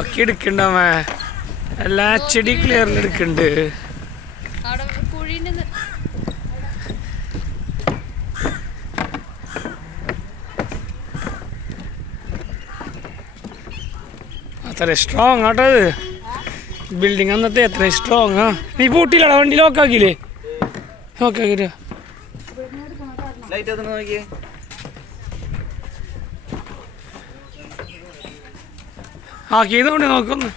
ഒക്കെ എടുക്കണ്ടമ്മ എല്ലാ ചെടി ക്ലിയറിൽ എടുക്കണ്ട്. അത്ര സ്ട്രോങ് ആട്ടോ അത് ബിൽഡിങ് അന്നത്തെ എത്ര സ്ട്രോങ് ആ. നീ പൂട്ടിയില്ലടാ വണ്ടി ലോക്കാക്കിയില്ലേ? ലോക്കാക്കിട്ട് ആക്കിയതുകൊണ്ട് നോക്കുന്നു.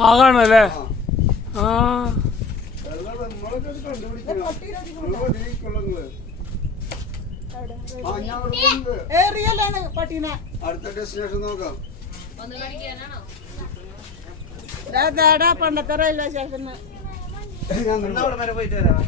കാണല്ലേ? ആ അടുത്ത ഡെസ്റ്റിനേഷൻ നോക്കാം. പണ്ടത്തെ റെയിൽവേ സ്റ്റേഷൻ. ഞാൻ പോയിട്ട് വരാം.